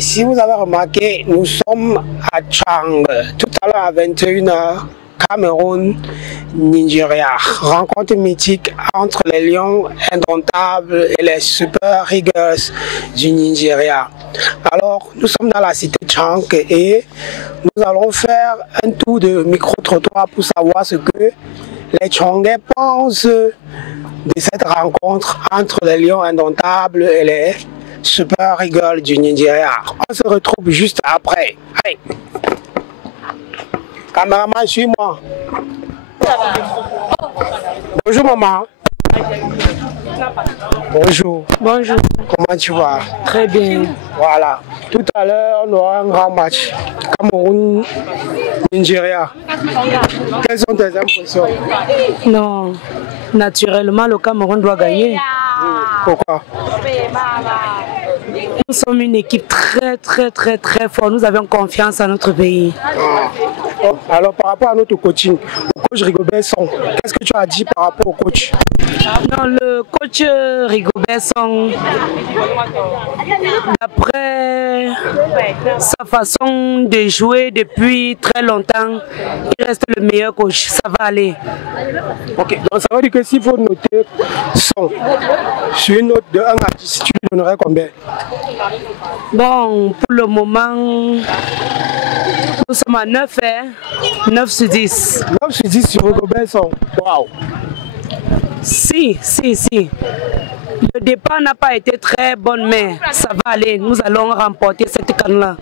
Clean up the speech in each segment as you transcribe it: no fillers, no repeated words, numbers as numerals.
Si vous avez remarqué, nous sommes à Chang, tout à l'heure à 21h, Cameroun, Nigeria. Rencontre mythique entre les lions indomptables et les Super Eagles du Nigeria. Alors, nous sommes dans la cité Chang et nous allons faire un tour de micro-trottoir pour savoir ce que les Changais pensent de cette rencontre entre les lions indomptables et les Super Eagles du Nigeria. On se retrouve juste après. Allez. Caméraman, suis-moi. Bonjour maman. Bonjour. Bonjour. Comment tu vas? Très bien. Voilà. Tout à l'heure, on aura un grand match. Cameroun-Nigeria. Quelles sont tes impressions? Non. Naturellement, le Cameroun doit gagner. Pourquoi? Nous sommes une équipe très forte. Nous avons confiance en notre pays. Alors, par rapport à notre coaching, le coach Rigobert Song, qu'est-ce que tu as dit par rapport au coach? Non, le coach Rigobert Song, d'après sa façon de jouer depuis très longtemps, il reste le meilleur coach. Ça va aller. Ok, donc ça veut dire que s'il faut noter Song sur une note de 1 à 10, tu lui donnerais combien? Bon, pour le moment, nous sommes à 9, hein? 9 sur 10. 9 sur 10 sur Rigobert Song. Waouh! Si. Le départ n'a pas été très bon, mais ça va aller. Nous allons remporter cette canne-là.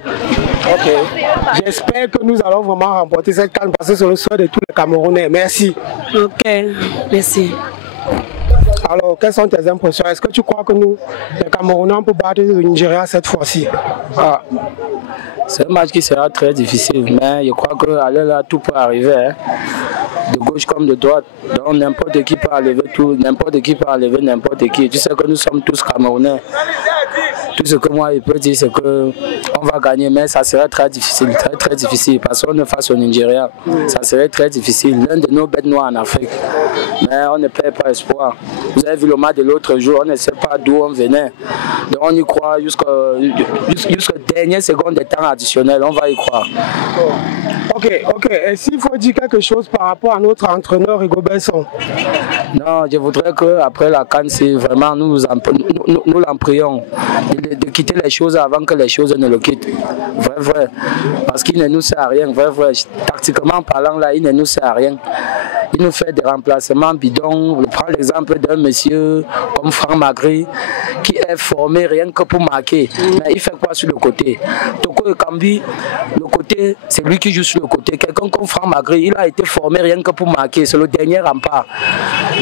Ok. J'espère que nous allons vraiment remporter cette canne parce que c'est le souhait de tous les Camerounais. Merci. Ok, merci. Alors, quelles sont tes impressions? Est-ce que tu crois que nous, les Camerounais, on peut battre le Nigeria cette fois-ci? C'est un match qui sera très difficile, mais je crois qu'aller là, tout peut arriver. Hein. De gauche comme de droite. Donc n'importe qui peut enlever tout, n'importe qui peut enlever n'importe qui. Tu sais que nous sommes tous Camerounais. Tout ce que moi je peux dire, c'est qu'on va gagner, mais ça serait très difficile, très difficile. Parce qu'on est face au Nigeria. Ça serait très difficile. L'un de nos bêtes noires en Afrique. Mais on ne perd pas espoir. Vous avez vu le match de l'autre jour, on ne sait pas d'où on venait. Donc on y croit jusqu'aux dernières secondes de temps additionnel, on va y croire. Ok. Et s'il faut dire quelque chose par rapport à notre entraîneur Rigobert Song? Non, je voudrais qu'après la CAN, si vraiment nous l'en prions, de quitter les choses avant que les choses ne le quittent. Vrai. Parce qu'il ne nous sert à rien, vrai. Tactiquement parlant, là, il ne nous sert à rien. Il nous fait des remplacements bidons. Je prends l'exemple d'un monsieur comme Franck Magri qui est formé rien que pour marquer. Mais il fait quoi sur le côté? Toko Ekambi, le côté, c'est lui qui joue sur le côté. Quelqu'un comme Franck Magri, il a été formé rien que pour marquer. C'est le dernier rempart.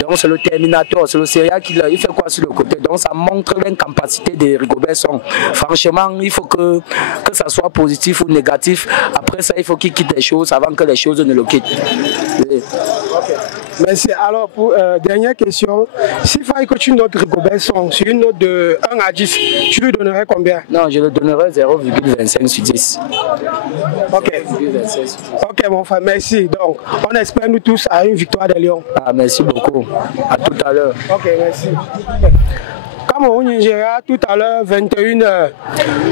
Donc c'est le terminator, c'est le Seria qui il fait quoi sur le côté? Donc ça montre l'incapacité de Rigobert Song. Franchement, il faut que ça soit positif ou négatif. Après ça, il faut qu'il quitte les choses avant que les choses ne le quittent. Oui. Okay. Merci. Alors, pour dernière question, s'il fallait que tu notes Rigobert Song sur une note de 1 à 10, tu lui donnerais combien? Non, je lui donnerais 0,25 sur 10. Ok. 0,25 sur 10. Ok, mon frère, merci. Donc, on espère nous tous à une victoire des Lions. Merci beaucoup. À tout à l'heure. Ok, merci. Cameroun, Nigeria, tout à l'heure, 21h.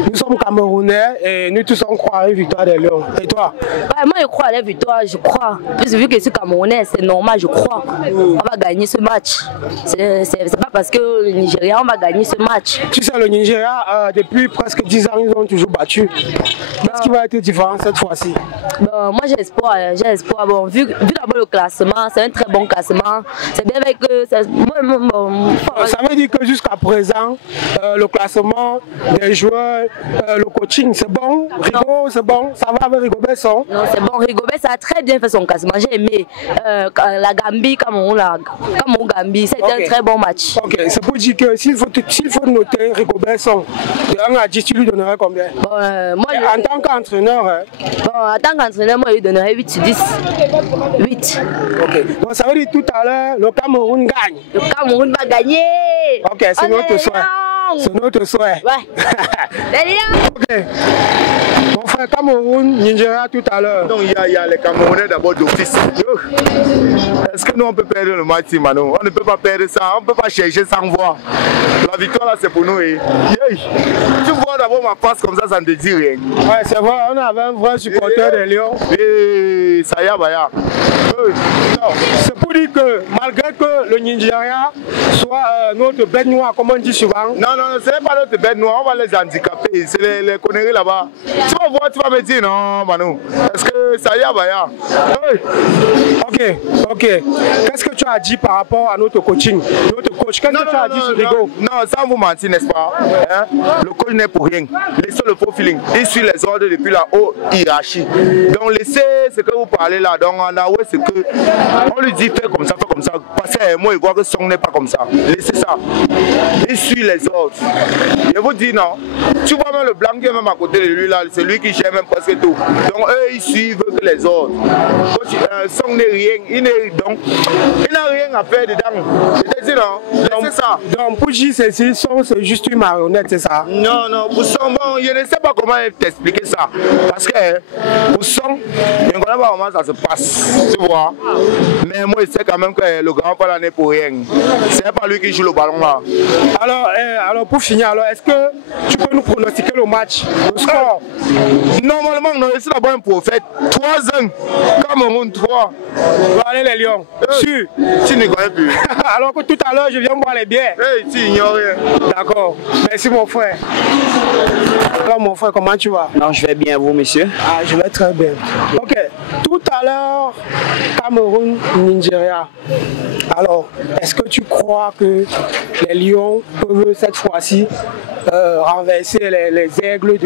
Nous sommes Camerounais et nous tous on croit à une victoire des Lions. Et toi? Moi, je crois à la victoire, je crois. Plus vu que c'est Camerounais, c'est normal, je crois. On va gagner ce match. C'est pas parce que le Nigeria, on va gagner ce match. Tu sais, le Nigeria, depuis presque 10 ans, ils ont toujours battu. Qu'est-ce qui va être différent cette fois-ci? Moi, j'ai espoir. Bon, vu d'abord le classement, c'est un très bon classement. C'est bien avec que... Ça veut dire que jusqu'à présent, le classement des joueurs, le coaching, c'est bon? Rigo, c'est bon? Ça va avec Rigobert Song? Non, c'est bon. Rigobert, ça a très bien fait son classement. J'ai aimé la Gambie, Cameroun-Gambie. C'était un très bon match. Ok, c'est pour dire que s'il faut noter Rigobert Song, de 1 à 10, tu lui donnerais combien? En tant qu'entraîneur, en tant qu'entraîneur, moi, je lui donnerais 8 sur 10. 8. Ok, donc ça veut dire tout à l'heure, le Cameroun gagne. Le Cameroun va gagner. Ok, c'est notre souhait. C'est notre souhait. Ouais. Ok. Mon frère, Cameroun, Nigeria tout à l'heure. Donc il y a les Camerounais d'abord d'office. Est-ce que nous on peut perdre le match, Mano? On ne peut pas perdre ça, on ne peut pas chercher sans voir. La victoire là c'est pour nous. Tu vois d'abord ma face comme ça ne te dit rien. Ouais, c'est vrai, on avait un vrai supporter des Lions. Et ça y est, Baya. C'est pour dire que malgré que le Nigeria soit notre bête noire, comme on dit souvent. Non, non, ce n'est pas notre bête noire, on va les handicaper. C'est les conneries là-bas. Tu vas voir, tu vas me dire non, Manu. Est-ce que ça y est, Baya? Ok, ok. Qu'est-ce que tu as dit par rapport à notre coaching? Notre coach, qu'est-ce que tu as dit sur Rigo? Non, sans vous mentir, n'est-ce pas? Hein? Le coach n'est pour rien. Laissez le faux feeling. Il suit les ordres depuis la haute hiérarchie. Donc laissez ce que vous parlez là. Donc en Aoué, c'est que on lui dit fais comme ça, fais comme ça. Passez à moi et voir que son n'est pas comme ça. Laissez ça. Il suit les ordres. Je vous dis non. Tu vois même le blanc qui est même à côté de lui là, c'est lui qui gère même presque tout. Donc eux ils suivent que les ordres. Son n'est rien. Il n'a rien à faire dedans. Je te dis non. Laissez ça. Donc pour dire ceci, Son c'est juste une marionnette, c'est ça? Non, non, pour Son, bon, je ne sais pas comment t'expliquer ça. Parce que pour Son, je ne connais pas comment ça se passe. Tu vois. Mais moi, je sais quand même que le grand pas là n'est pour rien. C'est pas lui qui joue le ballon là. Alors pour finir, est-ce que tu peux nous pronostiquer le match, le score? Normalement, on a d'abord un prophète. 3-1. Cameroun 3. Allez les Lions. Sûr. Tu ne connais plus. Alors que tout à l'heure, je viens boire les bières. Tu ignores rien. D'accord. Merci mon frère. Alors mon frère, comment tu vas? Non, je vais bien, vous, monsieur. Ah, je vais très bien. Ok. Tout à l'heure, Cameroun, Nigeria. Alors, est-ce que tu crois que les Lions peuvent cette fois-ci renverser les aigles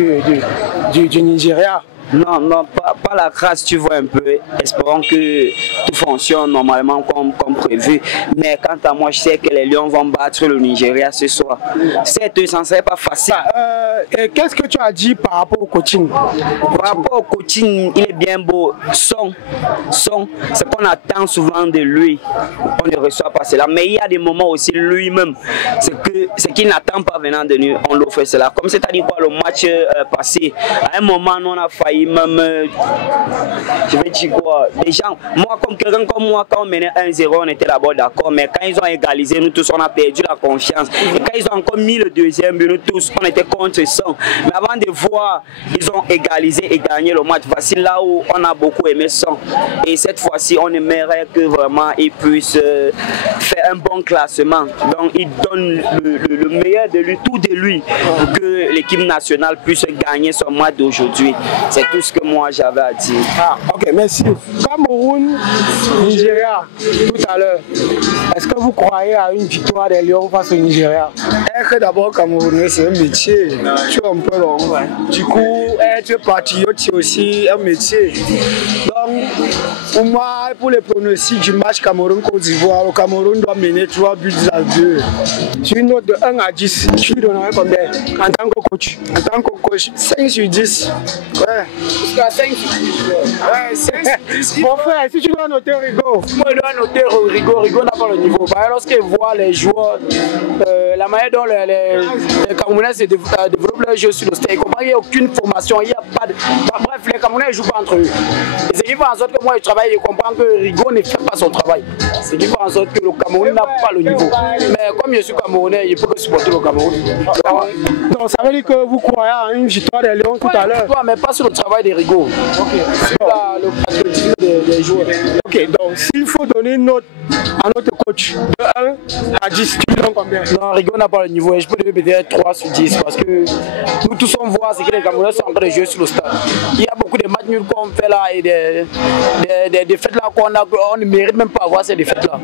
du Nigeria? Non, non, pas la grâce, tu vois un peu. Espérons que tout fonctionne normalement comme prévu. Mais quant à moi, je sais que les Lions vont battre le Nigeria ce soir. C'est ça ne serait pas facile. Qu'est-ce que tu as dit par rapport au coaching? Par rapport au coaching, il est bien beau. Son, c'est qu'on attend souvent de lui. On ne reçoit pas cela. Mais il y a des moments aussi lui-même. C'est qu'il n'attend pas venant de nous. On l'offre cela. Comme c'est-à-dire quoi, le match passé, à un moment, nous on a failli même, je vais dire quoi, les gens, moi comme quelqu'un comme moi, quand on menait 1-0, on était d'abord d'accord, mais quand ils ont égalisé, nous tous, on a perdu la confiance. Et quand ils ont encore mis le deuxième but, nous tous, on était contre 100. Mais avant de voir, ils ont égalisé et gagné le match. Voici là où on a beaucoup aimé 100. Et cette fois-ci, on aimerait que vraiment ils puissent faire un bon classement. Donc, ils donnent le meilleur de lui, tout de lui, pour que l'équipe nationale puisse gagner son match d'aujourd'hui. C'est tout ce que moi j'avais à dire. Ah, ok, merci. Cameroun, Nigeria, tout à l'heure. Est-ce que vous croyez à une victoire des Lions face au Nigeria? Être d'abord Camerounais, c'est un métier. Tu vois un peu long. Du coup, être patriote, c'est aussi un métier. Donc, pour moi, pour les pronostics du match Cameroun-Côte d'Ivoire, le Cameroun doit mener 3 buts à 2. Sur une note de 1 à 10, tu lui donnerais combien en tant que coach? En tant que coach, 5 sur 10. Ouais. Jusqu'à 5 sur 10. Ouais, 5 sur 10. Mon frère, si tu dois noter Rigo. Moi, je dois noter Rigo n'a pas le niveau. Lorsqu'il voit les joueurs, la manière dont les Camerounais se développent leur jeu sur le stade, il comprend qu'il n'y a aucune formation, il n'y a pas de... Bref, les Camerounais ne jouent pas entre eux. Et ce qui fait en sorte que moi je travaille, je comprends que Rigo ne fait pas son travail. Ce qui fait en sorte que le Cameroun n'a pas le niveau. Mais comme je suis Camerounais, je peux que supporter le Cameroun. Donc ça veut dire que vous croyez à une victoire des Lions tout à l'heure? Mais pas sur le travail de Rigo. Sur le patriotisme des joueurs. Ok, donc s'il faut donner une note à notre coach de 1 à 10, tu lui donnes combien? Non, Rigo n'a pas le niveau et je peux donner peut-être 3 sur 10 parce que nous tous on voit ce que les Camerounais sont en train de jouer sur le stade. Il y a beaucoup de matchs nuls qu'on fait là et des défaites là qu'on ne mérite même pas avoir ces défaites là.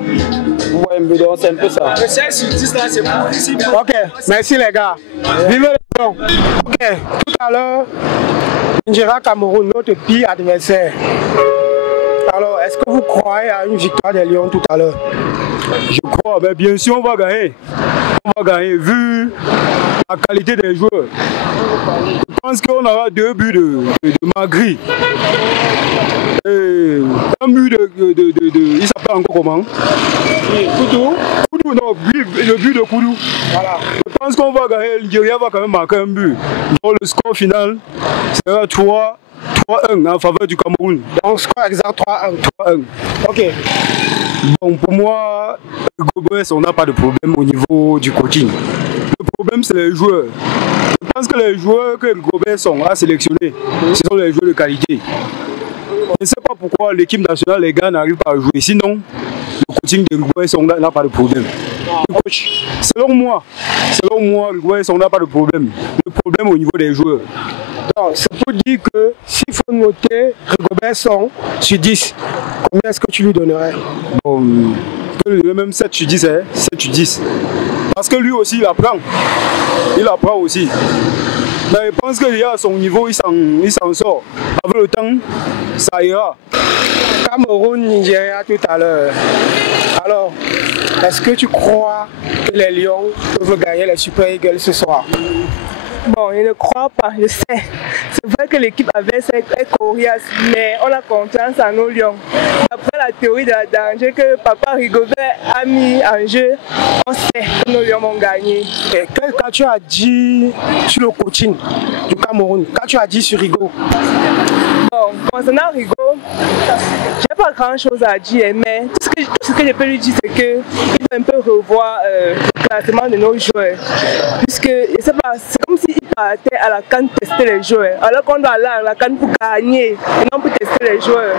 Ouais, mais donc c'est un peu ça. Le 16 sur 10 là, c'est possible. Ok, merci les gars. Vivez les Lions. Ok, tout à l'heure, Nigeria Cameroun, notre pire adversaire. Alors, est-ce que vous croyez à une victoire des Lions tout à l'heure? Je crois, mais bien sûr on va gagner. On va gagner vu la qualité des joueurs. Je pense qu'on aura 2 buts de Magri. Et un but il s'appelle encore comment? Koudou? Koudou, non, le but de Koudou. Voilà. Je pense qu'on va gagner, le Nigeria va quand même marquer un but. Donc le score final sera 3 3-1 en faveur du Cameroun. Donc, score exact 3-1. 3-1. Ok. Bon, pour moi, Gobès, on n'a pas de problème au niveau du coaching. Le problème, c'est les joueurs. Je pense que les joueurs que Gobès a sélectionnés, ce sont les joueurs de qualité. Je ne sais pas pourquoi l'équipe nationale, les gars, n'arrivent pas à jouer. Sinon, le coaching de Gobès, on n'a pas de problème. Le coach, selon moi, Gobès, on n'a pas de problème. Le problème au niveau des joueurs. Donc, c'est pour dire que s'il faut noter Rigobert Song sur 10, combien est-ce que tu lui donnerais? Bon, le même 7 sur 10, hein? 7 sur 10. Parce que lui aussi, il apprend. Il apprend aussi. Mais je pense qu'il à son niveau, il s'en sort. Avec le temps, ça ira. Cameroun, Nigeria tout à l'heure. Alors, est-ce que tu crois que les Lions peuvent gagner les Super Eagles ce soir? Bon, je ne crois pas, je sais. C'est vrai que l'équipe avait est coriace, mais on a confiance en nos Lions. Après la théorie de la danger que Papa Rigobert a mis en jeu, on sait que nos Lions vont gagner. Et quand tu as dit sur le coaching du Cameroun, quand tu as dit sur Rigo? Bon, concernant Rigo, je n'ai pas grand chose à dire, mais tout ce que je peux lui dire, c'est qu'il doit un peu revoir le classement de nos joueurs. Puisque, je sais pas, c'est comme s'il partait à la CAN tester les joueurs, alors qu'on doit aller à la CAN pour gagner, et non pour tester les joueurs.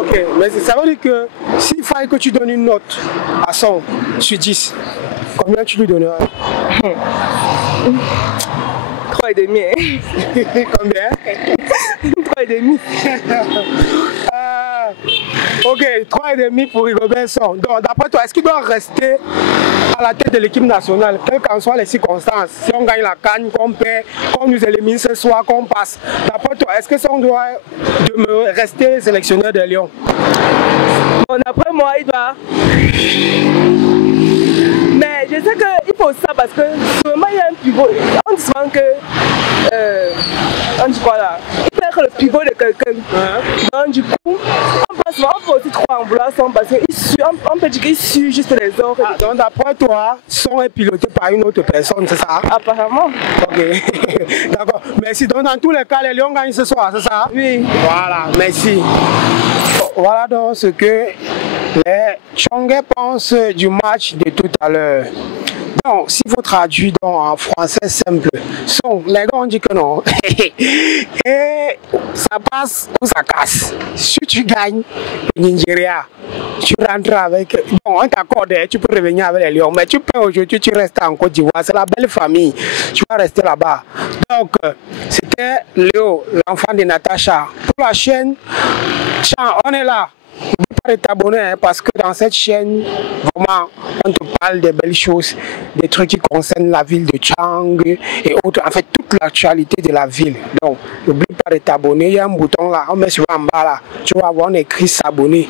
Ok, mais ça veut dire que s'il fallait que tu donnes une note à 100 sur 10, combien tu lui donnerais? 3,5. Combien? 3,5. Ok, 3,5 pour Rigobert Song. Donc, d'après toi, est-ce qu'il doit rester à la tête de l'équipe nationale, quelles qu'en soient les circonstances? Si on gagne la CAN, qu'on perd, qu'on nous élimine ce soir, qu'on passe. D'après toi, est-ce que Song doit rester sélectionneur des Lions? Bon, d'après moi, il doit. Mais je sais qu'il faut ça parce que souvent il y a un pivot. On dit souvent que. On dit quoi là? Il peut être le pivot de quelqu'un. Donc du coup, on peut aussi trop en vouloir Son parce qu'on peut dire qu'il suit juste les autres. Ah, donc d'après toi, Son est piloté par une autre personne, c'est ça? Apparemment. Ok, d'accord. Merci. Donc dans tous les cas, les Lions gagnent ce soir, c'est ça? Oui. Voilà, merci. Voilà donc ce que les Tchongais pensent du match de tout à l'heure. Donc, s'il faut traduire en français simple, les gars ont dit que non. Et ça passe ou ça casse. Si tu gagnes le Nigeria, tu rentres avec. Bon, on t'accorde, tu peux revenir avec les Lions. Mais tu peux aujourd'hui, tu restes en Côte d'Ivoire. C'est la belle famille. Tu vas rester là-bas. Donc, c'était Léo, l'enfant de Natacha. Pour la chaîne, on est là. N'oublie pas de t'abonner parce que dans cette chaîne, vraiment, on te parle des belles choses, des trucs qui concernent la ville de Chang et autres, en fait, toute l'actualité de la ville. Donc, n'oublie pas de t'abonner. Il y a un bouton là, on met sur en bas là, tu vas voir, on écrit s'abonner.